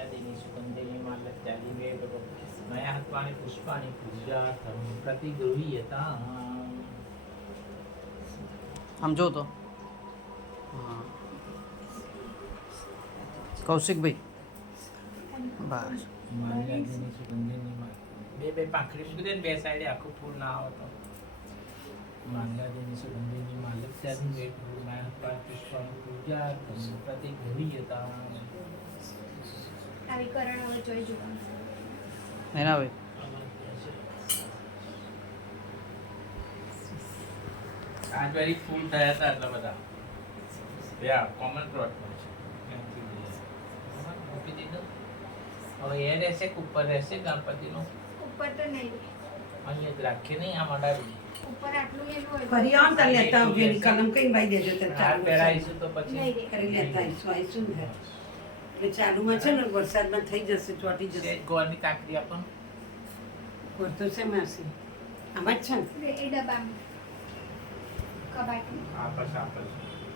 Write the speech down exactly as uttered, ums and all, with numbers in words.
माल्यादिनी सुगन्धिनी माल्यत्यादि वेद मया हत्वानि पुष्पाणि पूजार्थं प्रतिगृह्यताम्। समझो तो हाँ कौशिक भाई बस माल्यादिनी सुगन्धिनी माल्य બે બે પાંખડી મૂકી દે ને બે સાઈડે આખું ફૂલ ના આવે તો માલ્યાદિની સુગંધિની માલ્યત્યાદि વેદ મયા હત્વાनि પુષ્પાणि પૂજાर्थं प्रतिगृह्यताम्। આવી કરણ હવે જોઈ જોવાનું है ना भाई આ વેરી ફૂલ થયા હતા એટલા બધા યા કોમન પ્લોટ પર છે મૂકી દીધું હવે એ રહેશે કે ઉપર રહેશે ગણપતિનો ઉપર તો નહીં અહીંયા જ રાખીએ નહીં આ મડાવી ઉપર આટલું લેવું હોય ફરી આમ તાર લેતા આવજો એની કલમ કઈ ભાઈ દેજો તે હાથ ચાલુ પહેરાવીશું તો પછી નહીં રે કરી લેતા આવીશું આવીશું ને એટલે ચાલુમાં છે ને વરસાદમાં થઈ જશે ચોટી જશે સેજ ગોળની કાકડી આપો ને. કરતો છે માસી આમાં જ છે ને રે, એ ડબ્બામાં કબાટમાં આપસ આપસ